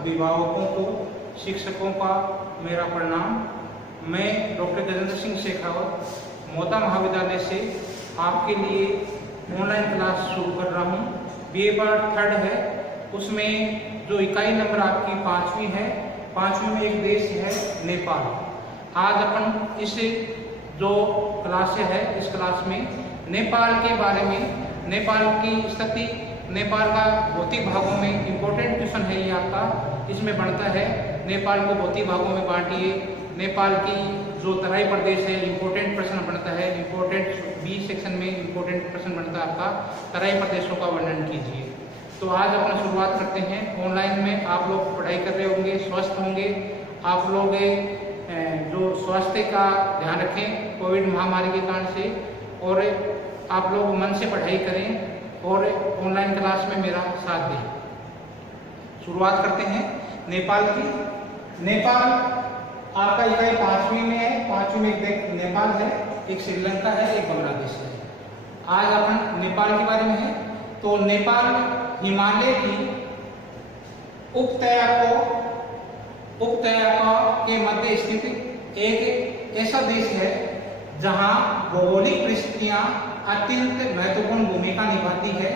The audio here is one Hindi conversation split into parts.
अभिभावकों को, शिक्षकों का मेरा प्रणाम। मैं डॉक्टर गजेंद्र सिंह शेखावत मोता महाविद्यालय से आपके लिए ऑनलाइन क्लास शुरू कर रहा हूँ। BA पार्ट 3 है, उसमें जो इकाई नंबर आपकी 5वीं है, 5वीं में एक देश है नेपाल। आज अपन इस जो क्लास है, इस क्लास में नेपाल के बारे में, नेपाल की स्थिति, नेपाल का भौतिक भागों में इम्पोर्टेंट क्वेश्चन है ये आपका, इसमें बनता है नेपाल को भौतिक भागों में बांटिए। नेपाल की जो तराई प्रदेश है, इम्पोर्टेंट प्रश्न बनता है, इम्पोर्टेंट बी सेक्शन में इम्पोर्टेंट प्रश्न बनता है आपका, तराई प्रदेशों का वर्णन कीजिए। तो आज अपन शुरुआत करते हैं। ऑनलाइन में आप लोग पढ़ाई कर रहे होंगे, स्वस्थ होंगे। आप लोग जो स्वास्थ्य का ध्यान रखें कोविड महामारी के कारण से, और आप लोग मन से पढ़ाई करें और ऑनलाइन क्लास में मेरा साथ दें। शुरुआत करते हैं नेपाल की। नेपाल आपका इकाई 5वीं में है। 5वीं में एक नेपाल है, एक श्रीलंका है, एक बांग्लादेश है। आज अपन नेपाल के बारे में है। तो नेपाल हिमालय की उपत्यका के मध्य स्थित एक ऐसा देश है जहां भौगोलिक परिस्थितियां अत्यंत महत्वपूर्ण भूमिका निभाती है।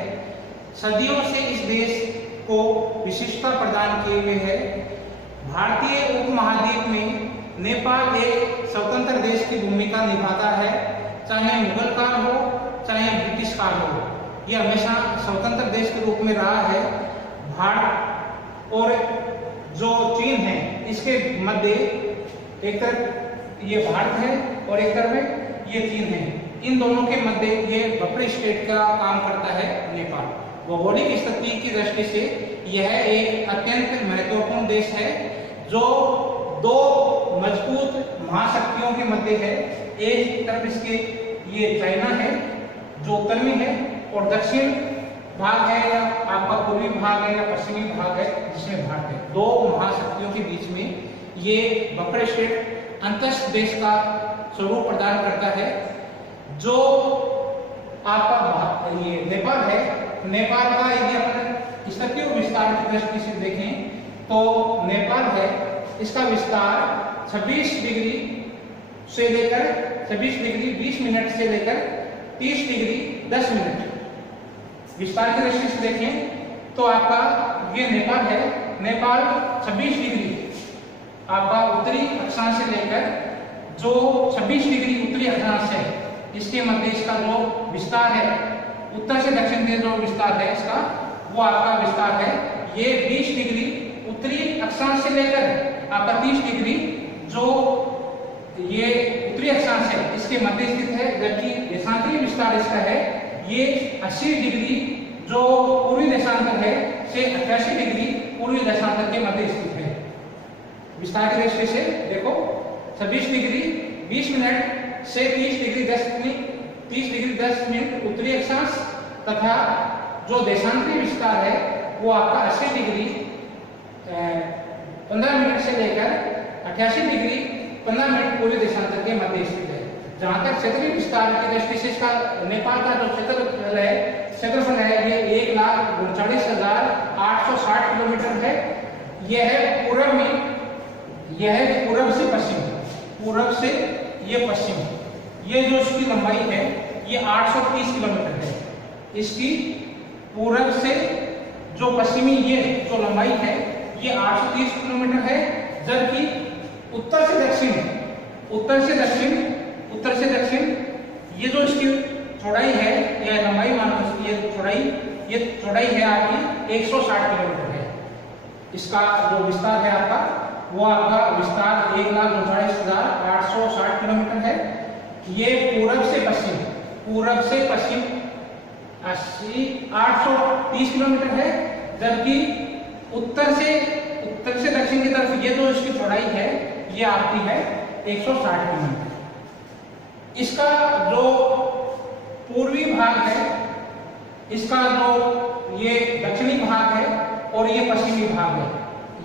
सदियों से इस देश को विशिष्टता प्रदान किए हुए है। भारतीय उपमहाद्वीप में नेपाल एक स्वतंत्र देश की भूमिका निभाता है, चाहे मुगल काल हो चाहे ब्रिटिश काल हो, यह हमेशा स्वतंत्र देश के रूप में रहा है। भारत और जो चीन है, इसके मध्य एक तरफ ये भारत है और एक तरफ ये चीन है। इन दोनों के मध्य ये बफर स्टेट का काम करता है नेपाल। भौगोलिक स्थिति की दृष्टि से यह एक अत्यंत महत्वपूर्ण देश है जो दो मजबूत महाशक्तियों के मध्य है। एक तरफ इसके ये चाइना है जो उत्तर में है, और दक्षिण भाग है या आपका पूर्वी भाग है या पश्चिमी भाग है जिसमें भारत है। दो महाशक्तियों के बीच में ये बफर स्टेट अंतस्थ देश का स्वरूप प्रदान करता है। जो आपका ये नेपाल है, नेपाल का यदि अपन स्थिति और विस्तार की दृष्टि से देखें तो नेपाल है, इसका विस्तार 26 डिग्री 20 मिनट से लेकर 30 डिग्री 10 मिनट। विस्तार की दृष्टि से देखें तो आपका ये नेपाल है। नेपाल 26 डिग्री आपका उत्तरी अक्षांश से लेकर जो 26 डिग्री उत्तरी अक्षांश है, इसके मध्य इसका जो विस्तार है, उत्तर से दक्षिण के जो विस्तार है इसका, वो आपका विस्तार है। ये 20 डिग्री उत्तरी अक्षांश से लेकर आपका 30 डिग्री जो ये उत्तरी अक्षांश है इसके मध्य स्थित है। जबकि देशांतरीय विस्तार इसका है ये 80 डिग्री जो पूर्वी देशांतर है से 88 डिग्री पूर्वी देशांतर के मध्य स्थित है। विस्तार की दृष्टि से देखो 26 डिग्री 20 मिनट से 30 डिग्री 10 मिनट उत्तरी अक्षांश, तथा जो देशांतरीय विस्तार है वो आपका 80 डिग्री 15 मिनट से लेकर 88 डिग्री 15 मिनट पूर्वी देशांतर के मध्य स्थित है। जहां तक क्षेत्रीय विस्तार की दृष्टि से इसका नेपाल का जो क्षेत्रफल है ये 1,39,860 किलोमीटर है। यह है पूर्व में, यह है पूर्व से पश्चिम, पूर्व से ये पश्चिम। ये जो इसकी लंबाई है ये 830 किलोमीटर है। इसकी पूर्व से जो पश्चिमी ये जो लंबाई है ये 830 किलोमीटर है। जबकि उत्तर से दक्षिण ये जो इसकी चौड़ाई है या लंबाई मानो इसकी ये चौड़ाई है आपकी 160 किलोमीटर है। इसका जो विस्तार है आपका वो आपका विस्तार 1,39,860 किलोमीटर है। ये पूर्व से पश्चिम 830 किलोमीटर है। जबकि उत्तर से दक्षिण की तरफ ये जो इसकी चौड़ाई है ये आपकी है 160 किलोमीटर। इसका जो पूर्वी भाग है, इसका जो ये दक्षिणी भाग है और ये पश्चिमी भाग है,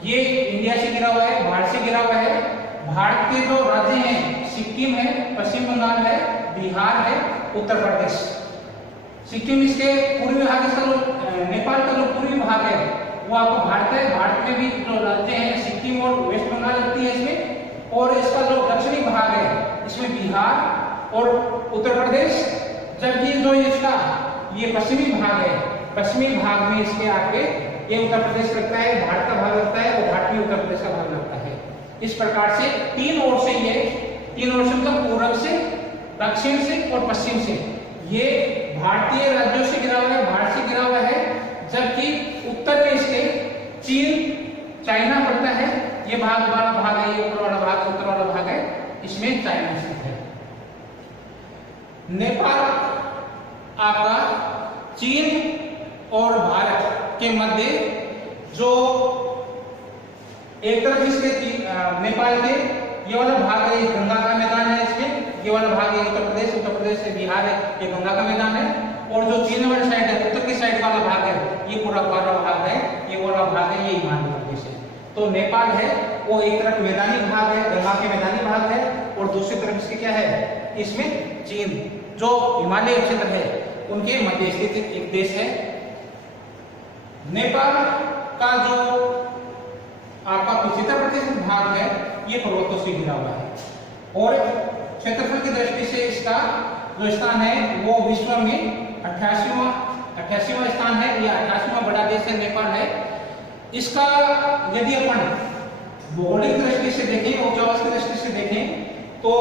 ये इंडिया से घिरा हुआ है, भारत से घिरा हुआ है। भारत के जो राज्य हैं सिक्किम है, पश्चिम बंगाल है, बिहार है, उत्तर प्रदेश। सिक्किम इसके पूर्वी भाग, इसका जो नेपाल का जो पूर्वी भाग है वो आपको भारत है। भारत में भी जो राज्य हैं सिक्किम और वेस्ट बंगाल लगती है इसमें। और इसका जो दक्षिणी भाग है इसमें बिहार और उत्तर प्रदेश, जबकि जो इसका ये पश्चिमी भाग है, पश्चिमी भाग में इसके आगे ये उत्तर प्रदेश लगता है, भारत का भाग लगता है और भारत में उत्तर प्रदेश का भाग लगता है। इस प्रकार से तीन ओर से मतलब पूर्व से, दक्षिण से और पश्चिम से ये भारतीय राज्यों से घिरा हुआ है, भारत से घिरा हुआ है। जबकि उत्तर में इसके चीन, चाइना पड़ता है। ये भाग वाला भाग है, ये ऊपर वाला भाग, उत्तर वाला भाग है, इसमें चाइना स्थित है। नेपाल आपका चीन और भारत के मध्य जो एक तरफ इसके नेपाल के ये वाला भाग है, गंगा का मैदान है इसमें। ये वाला भाग है उत्तर प्रदेश से बिहार है, ये गंगा का मैदान है। और जो चीन वाली साइड है, उत्तर की साइड वाला भाग है, ये पूरा वाला भाग है, ये वाला भाग है, ये हिमालय प्रदेश है। तो नेपाल है वो एक तरफ मैदानी भाग है, गंगा के मैदानी भाग है, और दूसरी तरफ इसके क्या है, इसमें चीन जो हिमालय क्षेत्र है उनके मध्य स्थित एक देश है। नेपाल का जो आपका 75% भाग है ये पर्वतों से घिरा हुआ है। और क्षेत्रफल की दृष्टि से इसका जो स्थान है वो विश्व में 88वां स्थान है। यह 88वां बड़ा देश है, नेपाल है। इसका यदि अपन भौगोलिक दृष्टि से देखें, उच्चावच की दृष्टि से देखें, तो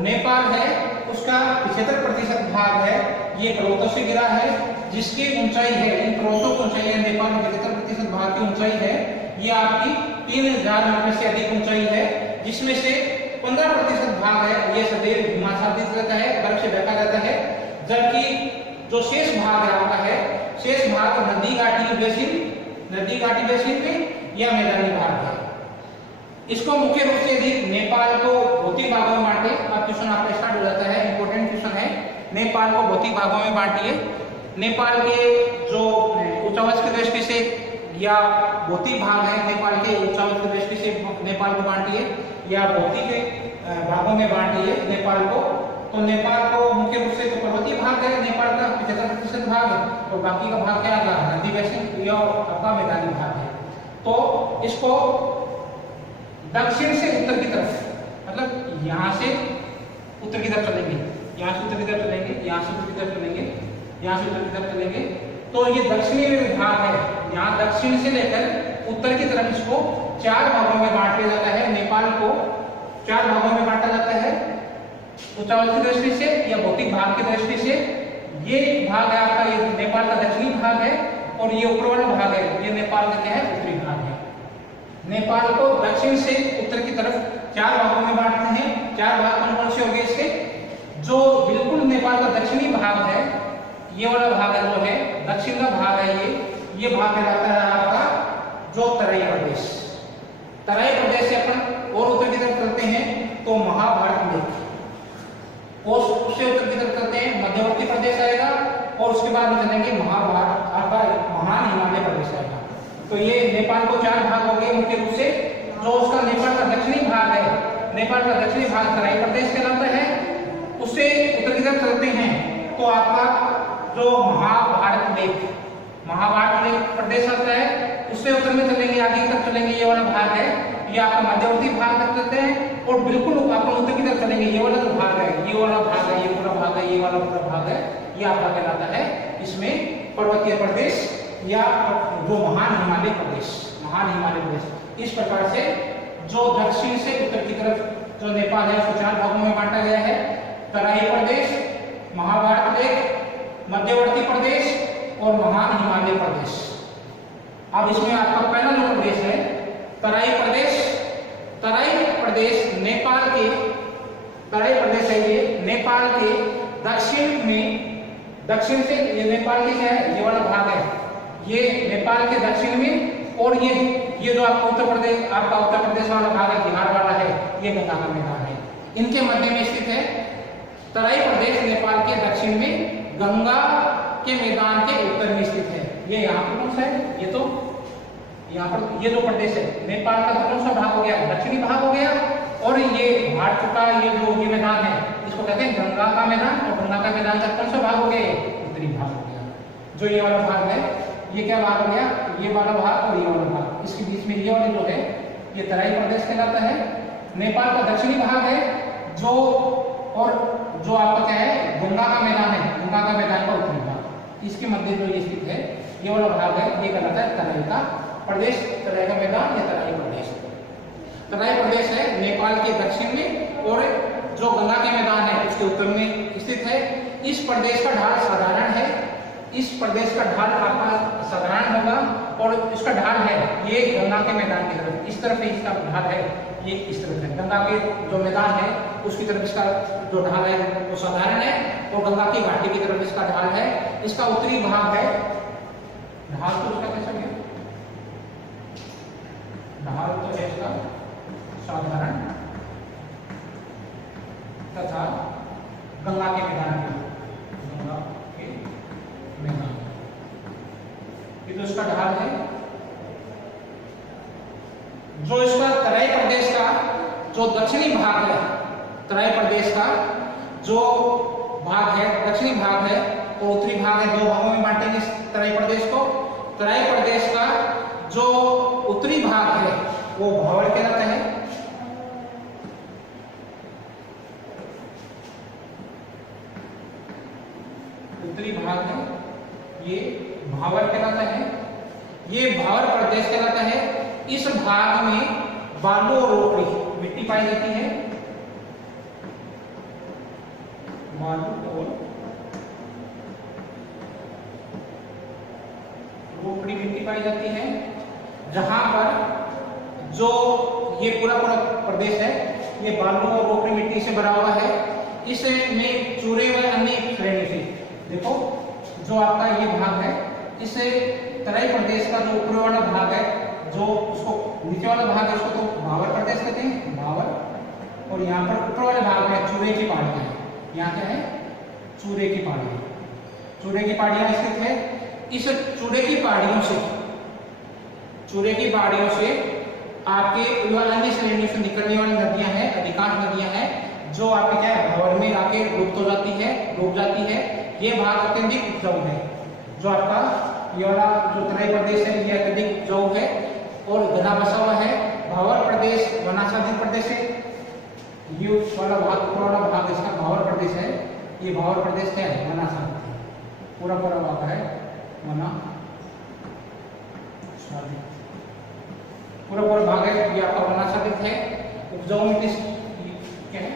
नेपाल है उसका 75% भाग है ये पर्वतों से घिरा है, जिसकी ऊंचाई है, इन पर्वतों की ऊंचाई है, नेपाल में 75% भाग की ऊंचाई है ये आपकी 3000 मीटर से अधिक ऊंचाई है, जिसमें से 15% भाग है ये सदैव हिमाच्छादित रहता है, बर्फ से ढका रहता है। जबकि जो शेष भाग है आपका है, शेष भाग नदी घाटी बेसिन में या मैदानी भाग है। इसको मुख्य रूप से यदि नेपाल को भौतिक भागों में बांटे, अब क्वेश्चन आपका स्टार्ट हो जाता है, इंपॉर्टेंट क्वेश्चन है। नेपाल को भौतिक भागों में बांटिए। नेपाल के जो उच्चावच की दृष्टि से या भौतिक भाग है नेपाल के, उच्चावच की दृष्टि से नेपाल को बांटिए या भौतिक भागों में बांटिए नेपाल को। तो नेपाल को मुख्य रूप से तो पर्वतीय भाग है नेपाल का 75% भाग है, और बाकी का भाग क्या आएगा, नदी बेसिन या आपका मैदानी भाग है। तो इसको दक्षिण से उत्तर की तरफ, मतलब यहाँ से उत्तर की तरफ चलेंगे, यहाँ से उत्तर की तरफ चलेंगे, यहाँ से उत्तर की तरफ चलेंगे, यहाँ से उत्तर की तरफ चलेंगे, तो ये दक्षिणी विभाग है। यहाँ दक्षिण से लेकर उत्तर की तरफ इसको 4 भागों में बांट दिया जाता है। नेपाल को 4 भागों में बांटा जाता है, उच्चावच की दृष्टि से या भौतिक भाग की दृष्टि से। ये भाग है आपका, ये नेपाल का दक्षिणी भाग है, और ये ऊपर वाला भाग है ये नेपाल का क्या है, उत्तरी भाग है। नेपाल को दक्षिण से उत्तर की तरफ 4 भागों में बांटते हैं। 4 भाग कौन कौन से हो गए इसके, जो बिल्कुल नेपाल का दक्षिणी भाग है, ये वाला भाग है जो है दक्षिण का भाग है, ये भाग कहलाता है आपका जो तराई प्रदेश। तराई प्रदेश से अपन और उत्तर की तरफ चलते हैं तो महाभारत लेक, और उससे उत्तर की तरफ चलते हैं मध्यवर्ती प्रदेश आएगा, और उसके बाद में चलेंगे महाभारत आपका महान हिमालय प्रदेश आएगा। तो ये नेपाल को 4 भाग हो गए मुख्य रूप से। जो उसका नेपाल का दक्षिणी भाग है, नेपाल का दक्षिणी भाग तराई प्रदेश कहलाता है। उससे उत्तर की तरफ चलते हैं तो आपका जो महाभारत लेक प्रदेश आता है। उससे उत्तर में चलेंगे, आगे तक चलेंगे, ये वाला भाग है ये आपका मध्यवर्ती भाग तक चलते हैं, और बिल्कुल अपन उत्तर की तरफ चलेंगे, ये वाला जो भाग है, ये वाला भाग है, ये पूरा भाग है, ये वाला पूरा भाग है, ये आपका कहलाता है इसमें पर्वतीय प्रदेश या जो महान हिमालय प्रदेश। इस प्रकार से जो दक्षिण से उत्तर की तरफ जो नेपाल है उसको 4 भागों में बांटा गया है, तराई प्रदेश, महाभारत लेक, मध्यवर्ती प्रदेश और महान हिमालय प्रदेश। अब इसमें आपका पहला जो प्रदेश है तराई प्रदेश नेपाल के, तराई प्रदेश है ये नेपाल के दक्षिण से, ये नेपाल के क्या है, ये वाला भाग है, ये नेपाल के दक्षिण में, और ये जो आपका उत्तर प्रदेश वाला भाग है, बिहार वाला है, ये गंगा का मैदान है, इनके मध्य में स्थित है। तराई प्रदेश नेपाल के दक्षिण में, गंगा के मैदान के उत्तर में स्थित है। ये यहाँ पर कौन सा है, ये तो यहाँ पर ये जो प्रदेश है नेपाल का कौन सा भाग हो गया, दक्षिणी भाग हो गया, और ये भारत का ये जो ये मैदान है इसको कहते हैं गंगा का मैदान, और गंगा का मैदान का कौन सा भाग हो गया, उत्तरी भाग हो गया। जो ये वाला भाग है ये क्या भाग हो गया, ये वाला भाग और ये वाला भाग, इसके बीच में ये वाला जो है ये तराई प्रदेश कहलाता है। नेपाल का दक्षिणी भाग है जो, और जो आपका क्या है गंगा का मैदान है, गंगा का मैदान का उत्तरी भाग, इसके मध्य जो ये स्थित है ये वाला भाग है, ये कहलाता है तराई का प्रदेश, तराई का मैदान या तराई प्रदेश। तराई प्रदेश है नेपाल के दक्षिण में और जो गंगा के मैदान है उसके उत्तर में स्थित है। इस प्रदेश का ढाल साधारण है, इस प्रदेश का ढाल आपका साधारण होगा और इसका ढाल है ये गंगा के मैदान की तरफ, इस तरफ इसका ढाल है, ये इस तरफ है, गंगा के जो मैदान है उसकी तरफ इसका जो ढाल है वो साधारण है और गंगा की घाटी की तरफ इसका ढाल है। इसका उत्तरी भाग है, ढाल तो इसका कैसा है, ढाल तो है इसका साधारण तथा गंगा के मैदान में, गंगा के मैदान ये तो इसका ढाल है। जो इसका तराई प्रदेश का जो दक्षिणी भाग है, तराई प्रदेश का जो भाग है दक्षिणी भाग है और उत्तरी भाग है, दो भागों में बांटेंगे इस तराई प्रदेश को। तराई प्रदेश का जो उत्तरी भाग है वो भावर कहलाता है, उत्तरी भाग है ये भावर कहलाता है, ये भावर प्रदेश कहलाता है। इस भाग में बालू और रोकड़ी मिट्टी पाई जाती है, बालू और रोकड़ी मिट्टी पाई जाती है, जहां पर जो ये पूरा पूरा प्रदेश है ये बालू और रोकड़ी मिट्टी से भरा हुआ है। इसमें चूरे व अन्य श्रेणी से, देखो जो आपका ये भाग है इसे तराई प्रदेश का जो ऊपर वाला भाग है, जो उसको नीचे वाला भाग है उसको तो भावर प्रदेश कहते हैं, भावर, और यहाँ पर ऊपर वाले भाग में चूरे की पहाड़ियां है, यहाँ क्या है चूरे की पहाड़ियां, चूरे की पहाड़ियां स्थित है। इस चूरे की पहाड़ियों से, चूरे की पहाड़ियों से आपके अन्य श्रेणियों से निकलने वाली नदियां हैं, अधिकांश नदियां हैं जो आपके क्या है भावर में आके लुप्त हो जाती है, डूब जाती है। ये भाग अत्यधिक उपजाऊ है, जो आपका ये वाला जो तराई प्रदेश है ये अत्यधिक उपजाऊ है और घना बसा हुआ है। भावर प्रदेश वनाच्छादित प्रदेश है, ये वाला भाग ऊपर वाला भाग इसका भावर प्रदेश है, ये भावर प्रदेश क्या है वनाच्छादित है, पूरा पूरा भाग है वनाच्छादित, पूरा पूरा भाग है ये आपका वनाच्छादित है। उपजाऊ मिट्टी क्या है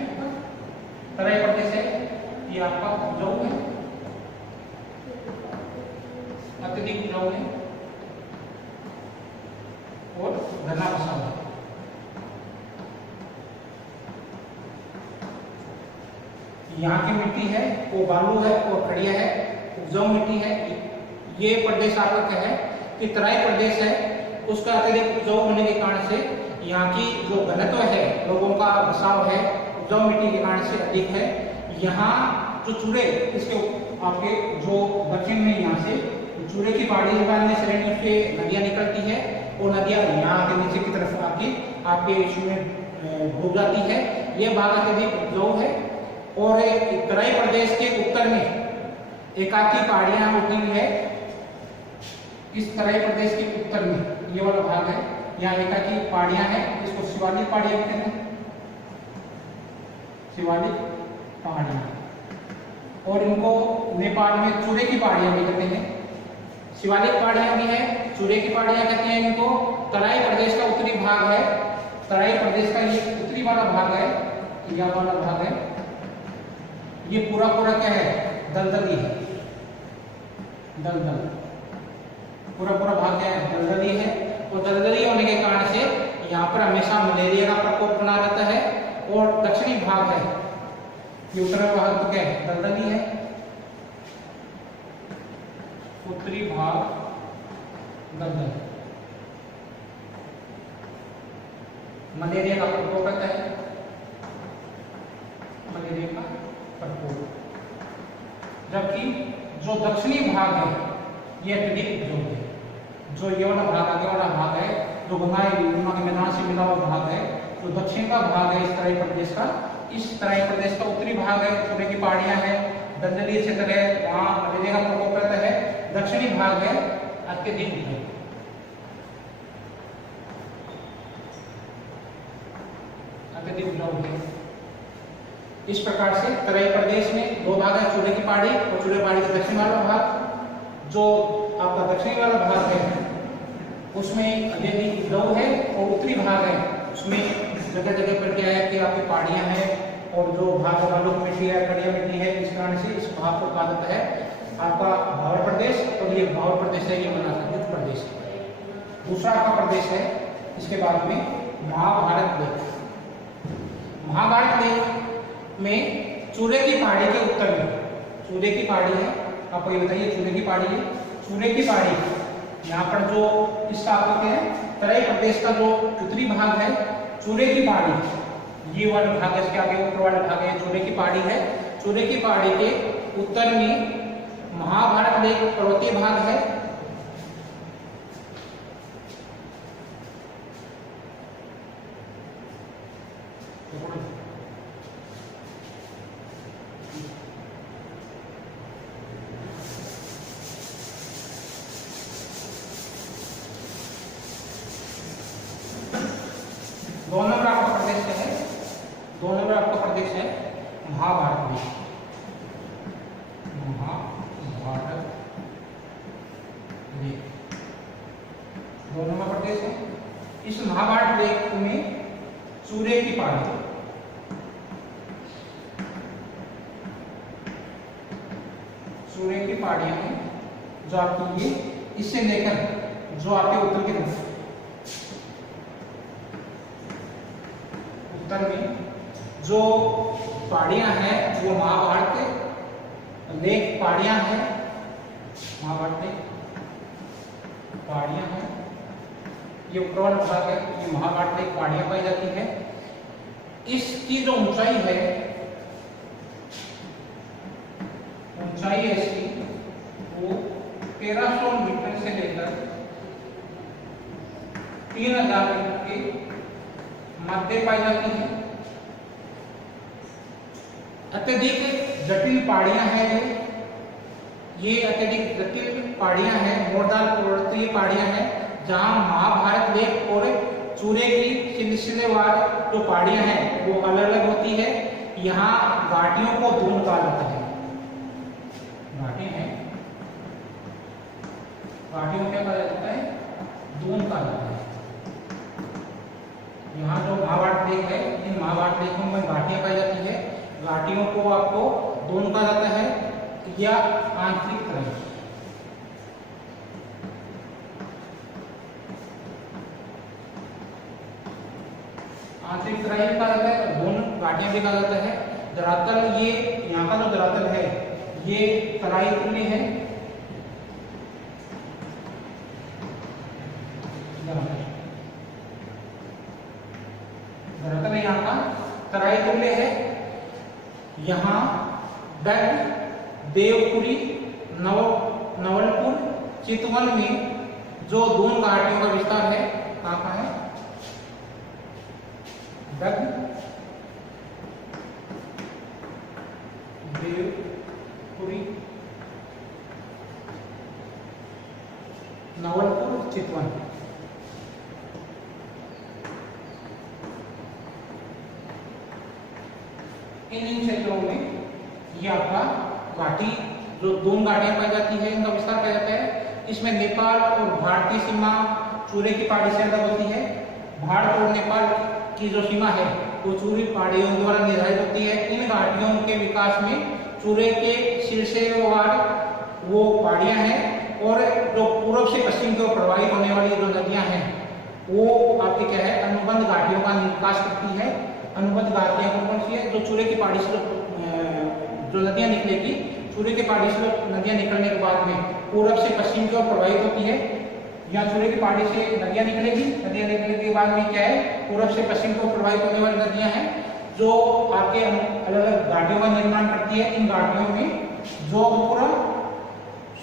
तराई प्रदेश है, ये आपका उपजाऊ है, अत्यधिक उपजाऊ है और घना बसा हुआ है। यहाँ की मिट्टी है वो बालू है और खड़िया है, उपजाऊ मिट्टी है। ये प्रदेश आपका क्या है कि तराई प्रदेश है, उसका अत्यधिक उपजाऊ होने के कारण से यहाँ की जो घनत्व है लोगों का बसाव है उपजाऊ मिट्टी के कारण से अधिक है। यहाँ जो चूरे इसके आपके जो दक्षिण में यहाँ से चूरे की पहाड़ी अन्य श्रेणियों से नदियां निकलती है और नदियां यहाँ के नीचे की तरफ आके आपके इसमें डूब जाती है। यह भाग अत्यधिक उपजाऊ है और तराई प्रदेश के उत्तर में एकाकी पहाड़ियां उठी हुई है। इस तराई प्रदेश के उत्तर में ये वाला भाग है, यहाँ एकाकी पहाड़ियां हैं, इसको शिवालिक पहाड़ियां कहते हैं, शिवालिक पहाड़ियां, और इनको नेपाल में चूरे की पहाड़ियां भी कहते हैं। शिवालिक पहाड़ियां भी है, चूरे की पहाड़ियां कहते हैं इनको। तराई प्रदेश का उत्तरी भाग है, तराई प्रदेश का ये उत्तरी वाला भाग है, यह वाला भाग है, ये पूरा पूरा क्या है दलदली है, दलदल, पूरा पूरा भाग क्या है दलदली है। और दलदली होने के कारण से यहाँ पर हमेशा मलेरिया का प्रकोप बना रहता है। और दक्षिणी भाग है, ये उत्तरी भाग तो क्या है दलदली है, उत्तरी भाग दलदल, मलेरिया का प्रकोप रहता है, मलेरिया का प्रकोप। जबकि जो दक्षिणी भाग है ये अत्यधिक उपजाऊ है। जो ये वाला भाग आगे वाला भाग है जो गंगा के मैदान से मिला हुआ भाग है, जो दक्षिण का भाग है इस तराई प्रदेश का, इस तराई प्रदेश का उत्तरी भाग है, चूरे की पहाड़ियां है, दलदली क्षेत्र है, वहाँ मलेरिया का प्रकोप रहता है। दक्षिणी भाग है अत्यधिक उपजाऊ, अत्यधिक उपजाऊ है। इस प्रकार से तराई प्रदेश में दो भाग है, चूड़े की पहाड़ी और चूड़े पहाड़ी का दक्षिण वाला भाग। जो आपका दक्षिणी वाला भाग है उसमें अत्यधिक उपजाऊ है, और उत्तरी भाग है उसमें जगह जगह पर क्या है कि आपकी पहाड़ियां हैं और जो भाग बालू की मिट्टी है, कड़िया मिट्टी है, इस कारण से इस भाग को कहा जाता है आपका भावर प्रदेश। और ये भावर प्रदेश है, ये बना था युद्ध प्रदेश। दूसरा आपका प्रदेश है इसके बाद में महाभारत लेख। महाभारत लेख में चूड़े की पहाड़ी के उत्तर में, चूड़े की पहाड़ी है, आपको ये बताइए चूड़े की पहाड़ी है, चूड़े की पहाड़ी यहाँ पर जो इसका आपको क्या है तराई प्रदेश का जो उत्तरी भाग है चूड़े की पहाड़ी, ये वाला भाग है, इसके आगे ऊपर वाला भाग है चूड़े की पहाड़ी है। चूड़े की पहाड़ी के उत्तर में महाभारत लेख पर्वतीय भाग है, दो नंबर आपका प्रदेश क्या है, दो नंबर आपका प्रदेश है महाभारत लेख, महाभारत लेख दो नंबर प्रदेश है। इस महाभारत लेख में चूड़े की पहाड़ी, चूड़े की पहाड़ियां हैं जो आपकी ये इससे लेकर जो आपके उत्तर की तरफ, उत्तर में जो पहाड़ियां हैं वो महाभारत लेख पहाड़ियां हैं, महाभारत लेख पहाड़ियां हैं, ये ऊपर वाला भाग है, ये महाभारत लेख पहाड़ियां पाई जाती है। इसकी जो ऊंचाई है, ऊंचाई है इसकी वो 1300 मीटर से लेकर 3000 मीटर के मध्य पाई जाती है। अत्यधिक जटिल पहाड़ियां हैं, ये अत्यधिक जटिल पहाड़ियां हैं, मोरदार पर्वतीय पहाड़ियां हैं, जहां महाभारत लेख और चूड़े की सिलसिलेवार जो पहाड़ियां हैं वो अलग अलग होती है। यहाँ घाटियों को दून कहा जाता है, घाटी है, घाटियों को क्या कहा जाता है, दून कहा जाता है। यहाँ जो महाभारत लेख है, इन महाभारत लेखों में घाटियां पाई जाती है, घाटियों को आपको दून कहा जाता है या आंतरिक तराई, आंतरिक तराई भी कहा जाता है, दून घाटियां भी कहा जाता है। धरातल, ये यहाँ का जो धरातल है ये तराई तुल्य है, धरातल यहाँ का तराई तुल्य है। यहाँ डग, देवपुरी, नवलपुर, चितवन में जो दून घाटियों का विस्तार है कहाँ है, डग, देवपुरी, नवलपुर, चितवन, इन क्षेत्रों में ये आपका घाटी जो दून घाटियां पाई जाती है इनका विस्तार किया जाता है। इसमें नेपाल और भारतीय सीमा चूड़े की पहाड़ी से अलग होती है। भारत और नेपाल की जो सीमा है वो चूड़ी पहाड़ियों द्वारा निर्धारित होती है। इन घाटियों के विकास में चूड़े के सिलसिलेवार वो पहाड़ियां हैं, और जो पूर्व से पश्चिम की ओर प्रवाहित होने वाली जो नदियां हैं वो आपके क्या है, अनुबंध घाटियों का विकास करती है। अनुबंध घाटियां कौन सी है, जो चूड़े की पहाड़ी से जो नदियां निकलेगी, चूड़े की पहाड़ी से नदियां निकलने के बाद में पूर्व से पश्चिम की ओर प्रवाहित होती है। यहाँ चूड़े की पहाड़ी से नदियां निकलेगी, नदियां निकलने के बाद में क्या है, पूर्व से पश्चिम की ओर प्रवाहित होने वाली नदियां हैं जो आपके अलग अलग घाटियों का निर्माण करती है। इन घाटियों में जोधपुर,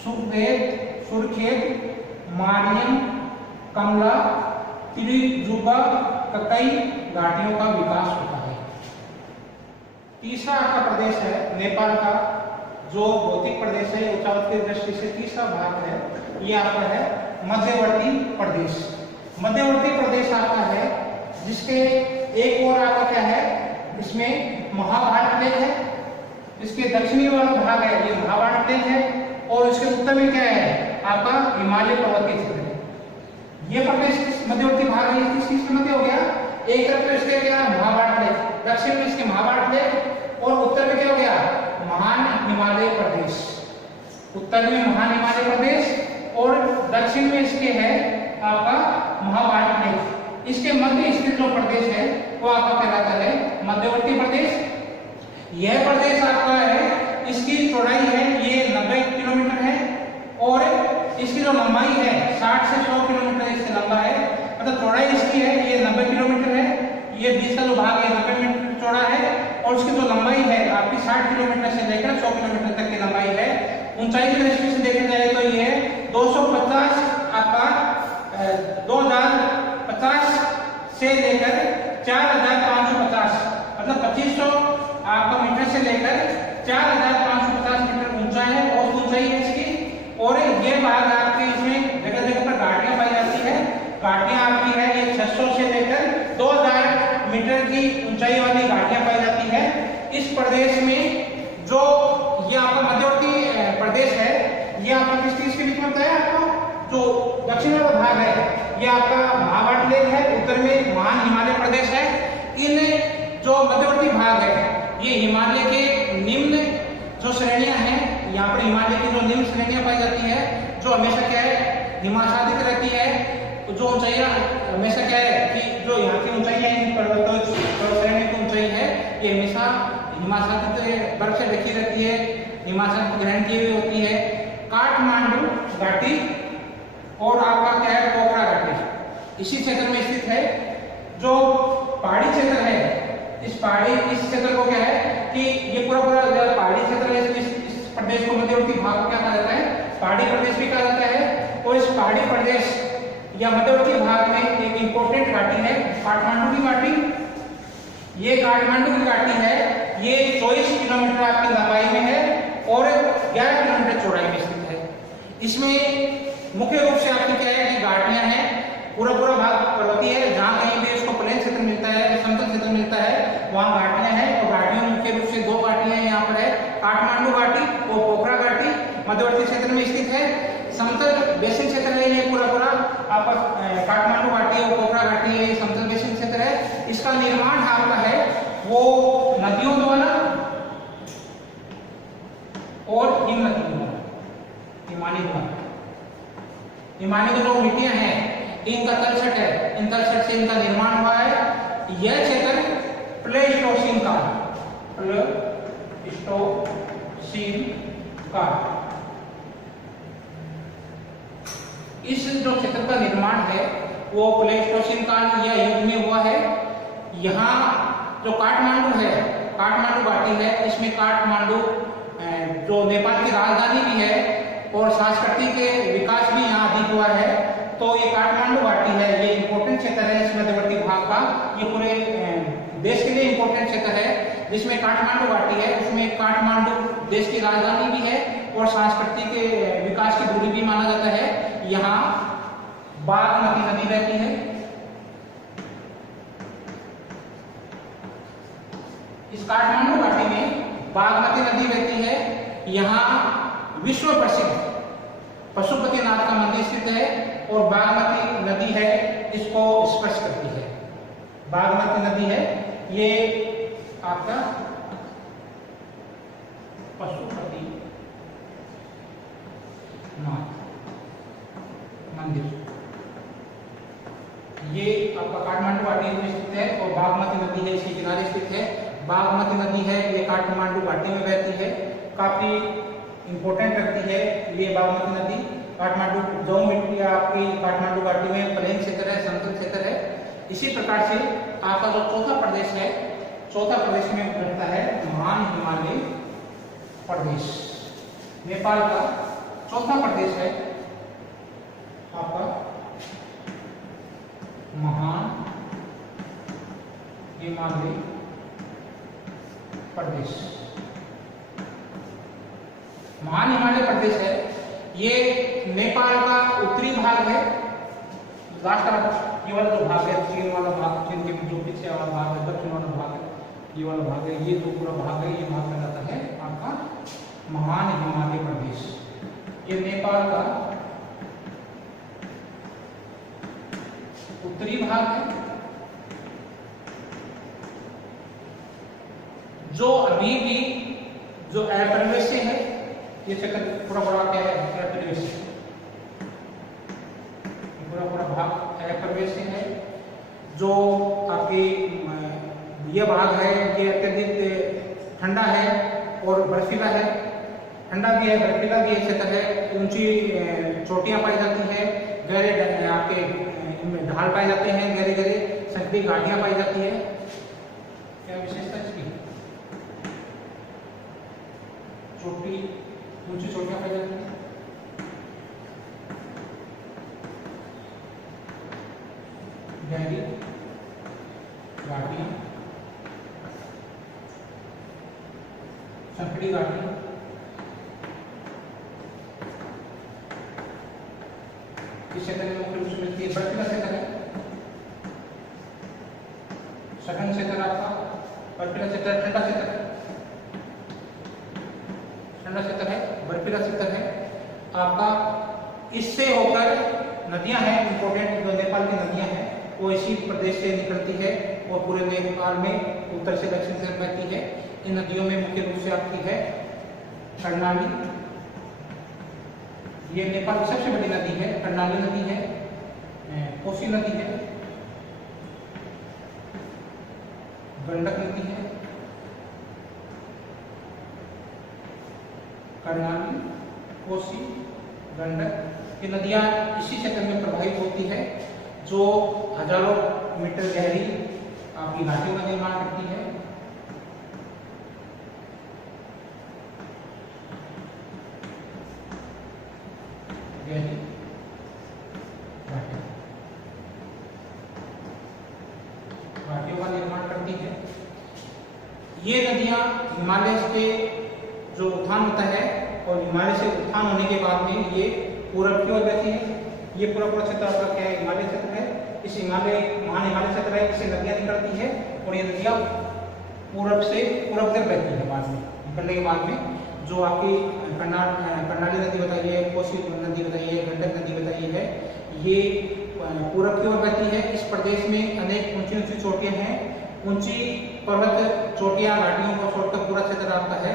सुखदेव, सुरखेत, मारियम, कमला, तिरुजुबा, ककई घाटियों का विकास होता है। तीसरा आपका प्रदेश है नेपाल का जो भौतिक प्रदेश है ऊंचावत की दृष्टि से तीसरा भाग है, ये आपका है मध्यवर्ती प्रदेश। मध्यवर्ती प्रदेश आपका है जिसके एक ओर आपका क्या है, इसमें महाभारत प्लेन है, इसके दक्षिणी वाला भाग है ये महाभारत प्लेन है, और इसके उत्तर में क्या है आपका हिमालय पर्वतीय क्षेत्र है। ये प्रदेश मध्यवर्ती भाग है, ये किस मध्य हो गया, एक तरफ तो इसके क्या महाभारत प्लेन, दक्षिण में इसके महाभारत प्लेन, और उत्तर में क्या हो गया महान हिमालय प्रदेश। उत्तर में महान हिमालय प्रदेश और दक्षिण में इसके है आपका महाभारत प्लेन। इसके मध्य स्थित जो प्रदेश है वो आपका कहलाता है मध्यवर्ती प्रदेश। यह प्रदेश आपका है, इसकी चौड़ाई है ये 90 किलोमीटर है, और इसकी जो लंबाई है 60 से 100 किलोमीटर इससे लंबा है, मतलब चौड़ाई इसकी है ये 90 किलोमीटर है, ये बीच का जो भाग है 90 मीटर चौड़ा है, और उसकी जो लंबाई है आपकी 60 किलोमीटर से लेकर 100 किलोमीटर तक की लंबाई है। ऊंचाई की दृष्टि से देखा जाए तो ये 250 आपका 2050 से लेकर 4550 मतलब 2500 आपका मीटर से लेकर 4550 मीटर ऊंचा है, और ऊंचाई है इसकी। और ये भाग आपके इसमें जगह जगह पर घाटियां पाई जाती है, घाटियां आपकी है ये 600 से लेकर 2000 मीटर की ऊंचाई वाली घाटियां पाई जाती है। इस प्रदेश में जो ये आपका मध्यवर्ती प्रदेश है, ये आपका किस चीज के बीच में बताया आपको, जो दक्षिण वाला भाग है ये आपका महाभारत प्लेन है, उत्तर में महान हिमालय प्रदेश है। इन जो मध्यवर्ती भाग है ये हिमालय के निम्न जो श्रेणियां हैं, यहाँ पर हिमालय की जो निम्न श्रेणियां पाई जाती है, जो हमेशा क्या है हिमाच्छादित रहती है, जो ऊंचाइयां हमेशा क्या है कि जो यहाँ की ऊंचाइयां पर्वतों श्रेणी की ऊंचाई है ये हमेशा हिमाच्छादित बर्फ से ढकी रहती है, हिमाच्छादित ग्रहण की हुई होती है। काठमांडू घाटी और आपका क्या है पोखरा घाटी इसी क्षेत्र में स्थित है। जो पहाड़ी क्षेत्र है इस क्षेत्र को क्या है कि ये पूरा पहाड़ी क्षेत्र है, इस प्रदेश को मध्यवर्ती भाग को क्या कहा जाता है, पहाड़ी प्रदेश भी कहा जाता है। और इस पहाड़ी प्रदेश या मध्यवर्ती भाग में एक इंपॉर्टेंट घाटी है काठमांडू की घाटी। ये काठमांडू की घाटी है, ये 24 किलोमीटर आपकी लंबाई में है और 11 किलोमीटर चौड़ाई में स्थित है। इसमें मुख्य रूप से आपकी क्या है कि घाटियां हैं, पूरा भाग पर्वतीय है, जहां कहीं भी इसको प्लेन क्षेत्र मिलता है, समतल क्षेत्र मिलता है, वहां घाटियां हैं। और घाटियों में मुख्य रूप से दो घाटियां यहाँ पर है, काठमांडू घाटी और पोखरा घाटी मध्यवर्ती क्षेत्र में स्थित है। समतल बेसिन क्षेत्र है ये पूरा आपका काठमांडू घाटी और पोखरा घाटी ये समतल बेसिन क्षेत्र है। इसका निर्माण आपका है वो नदियों द्वारा और हिमनदियों द्वारा, हिमानी की जो मिट्टियां हैं इनका तलछट है, इन तलछट से इनका निर्माण हुआ है। यह क्षेत्र प्लेस्टोसीन काल इस जो क्षेत्र का निर्माण है वो प्लेस्टोसीन काल या युग में हुआ है। यहाँ जो काठमांडू है, काठमांडू घाटी है, इसमें काठमांडू जो नेपाल की राजधानी भी है और सांस्कृतिक विकास भी यहाँ अधिक हुआ है। तो ये काठमांडू घाटी है, ये इंपॉर्टेंट क्षेत्र है इस मध्यवर्ती भाग का, ये पूरे देश के लिए इंपॉर्टेंट क्षेत्र है। जिसमें काठमांडू घाटी है उसमें काठमांडू देश की राजधानी भी है और सांस्कृतिक विकास की धुरी भी माना जाता है। यहाँ बागमती नदी बहती है, इस काठमांडू घाटी में बागमती नदी बहती है। यहाँ विश्व प्रसिद्ध पशुपतिनाथ का मंदिर स्थित है और बागमती नदी है इसको स्पर्श करती है। बागमती नदी है ये आपका पशुपतिनाथ मंदिर, ये आपका काठमांडू घाटी में स्थित है और बागमती नदी है इसके किनारे स्थित है। बागमती नदी है ये काठमांडू घाटी में बहती है, काफी इंपॉर्टेंट रखती है ये बागमती नदी। काठमांडू जो मिट्टी आपकी काठमांडू घाटी में प्लेन क्षेत्र है, समतल क्षेत्र है। इसी प्रकार से आपका जो चौथा प्रदेश है, चौथा प्रदेश में घटता है महान हिमालय प्रदेश। नेपाल का चौथा प्रदेश है आपका महान हिमालय प्रदेश। महान हिमालय प्रदेश है, ये नेपाल का उत्तरी भाग है। लास्ट ये वाला जो भाग है, चीन वाला भाग, चीन के जो पीछे वाला भाग है, दक्षिण वाला भाग है, ये वाला भाग है, ये जो पूरा भाग है, ये भाग कहलाता है आपका महान हिमालय प्रदेश। ये नेपाल का उत्तरी भाग है, जो अभी भी जो अप्रवेशी है, ये क्षेत्र पूरा पूरा क्या है, अप्रवेशी, पूरा पूरा भाग अप्रवेशी है। जो आपकी ये भाग है, ये अत्यधिक ठंडा है और बर्फीला है, ठंडा भी है, बर्फीला भी क्षेत्र है। ऊंची चोटियां पाई जाती है, गहरे आपके ढाल पाए जाते हैं, गहरे गहरे संकरी घाटियां पाई जाती है। क्या विशेषता इसकी? चोटी, ऊंची चोटियां पाई जाती हैं, गहरी घाटियां, संकरी घाटियां, इस क्षेत्र में मुख्य रूप से मिलती है। बर्फीला क्षेत्र है, सघन क्षेत्र आपका बर्फीला क्षेत्र, ठंडा क्षेत्र है, ठंडा क्षेत्र है, बर्फीला क्षेत्र है आपका। इससे होकर नदियां हैं, इंपोर्टेंट जो नेपाल की नदियां हैं वो इसी प्रदेश से निकलती है और पूरे नेपाल में उत्तर से दक्षिण से बहती है। इन नदियों में मुख्य रूप से आपकी है कर्णाली, ये नेपाल की सबसे बड़ी नदी है, कर्णाली नदी है, कोसी नदी है, गंडक नदी है, कर्णाली, कोसी, गंडक, ये नदियां इसी क्षेत्र में प्रवाहित होती है, जो हजारों मीटर गहरी आपकी घाटियों का निर्माण करती है। गहरी घाटियों का निर्माण करती है। ये नदियां हिमालय के जो उत्थान होता है और हिमालय से उत्थान होने के बाद में ये पूरब की ओर बहती है। ये पूरा पूरा क्षेत्र आपका क्या है, हिमालय क्षेत्र है। इस हिमालय महान हिमालय क्षेत्र है, इससे नदियां निकलती है और ये नदियां पूरब से पूरब तक बहती है। बाद में निकलने के बाद में जो आपकी कर्णाली नदी बताई है, कोसी नदी बताई है, गंडक नदी बताई है, ये पूरब की ओर बहती है। इस प्रदेश में अनेक ऊंची ऊंची चोटियां हैं, ऊंची पर्वत चोटियां घाटियों को छोड़कर पूरा क्षेत्र आपका है।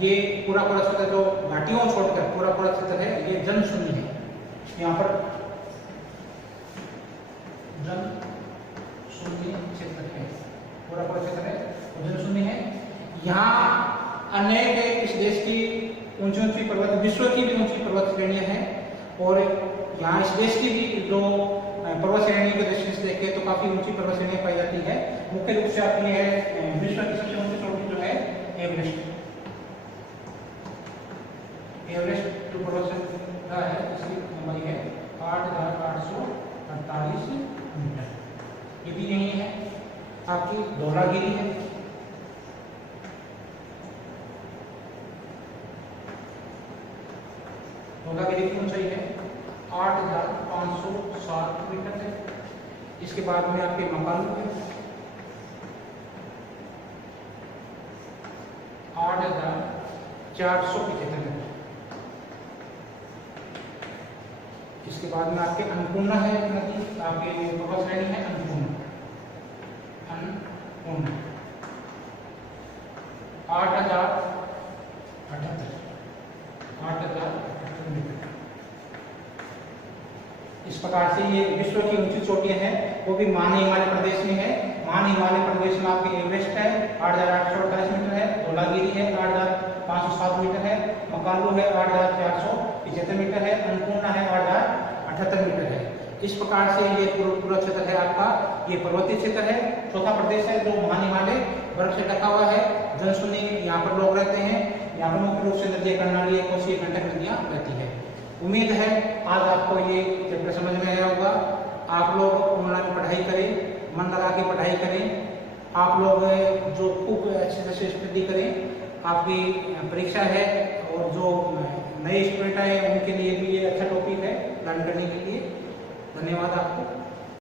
ये पूरा पूरा क्षेत्र जो घाटियों छोड़कर पूरा पूरा क्षेत्र है, ये जनशून्य है। यहाँ पर जनशून्य क्षेत्र है, पूरा पूरा क्षेत्र है और जनशून्य है। यहाँ अनेक इस देश की ऊंची ऊंची पर्वत, विश्व की भी ऊंची पर्वत श्रेणियां हैं और यहाँ इस देश की भी जो पर्वत श्रेणियों की दृष्टि से देखें तो काफी ऊंची पर्वत श्रेणियां पाई जाती है। मुख्य रूप से आपकी है विश्व की सबसे ऊंची चोटी जो है एवरेस्ट। एवरेस्ट जो पर्वत श्रृंखला है, इसकी लंबाई है 8,848 मीटर। ये भी यही है। आपकी धौलागिरी है, धौलागिरी की ऊंचाई है 8,507 मीटर है। इसके बाद में आपके मकालू है 8,475 मीटर। इसके बाद में आपके अन्नपूर्णा है नदी, आपके पर्वत श्रेणी है अन्नपूर्णा 8,078 मीटर। इस प्रकार से ये विश्व की ऊंची चोटियां हैं, वो भी महान हिमालय प्रदेश में है। महान हिमालय प्रदेश में आपके एवरेस्ट है 8,848 मीटर है, धौलागिरी है 8,507 मीटर है, मकालू है 8,475 मीटर है, अन्नपूर्णा है 8,078 मीटर है। इस प्रकार से ये पूरा क्षेत्र है आपका, ये पर्वतीय क्षेत्र है। चौथा प्रदेश है जो महान हिमालय बर्फ से ढका हुआ है, जनशून्य यहाँ पर लोग रहते हैं। यहाँ पर मुख्य रूप से नदियां कर्णाली, कोसी, गंडक नदियां बहती है। उम्मीद है आज आपको ये चैप्टर समझ में आया होगा। आप लोग ऑनलाइन पढ़ाई करें, मन लगा के पढ़ाई करें। आप लोग जो खूब अच्छे से स्टडी करें। आपकी परीक्षा है और जो नए स्टूडेंट आए उनके लिए भी ये अच्छा टॉपिक है लर्न करने के लिए। धन्यवाद आपको।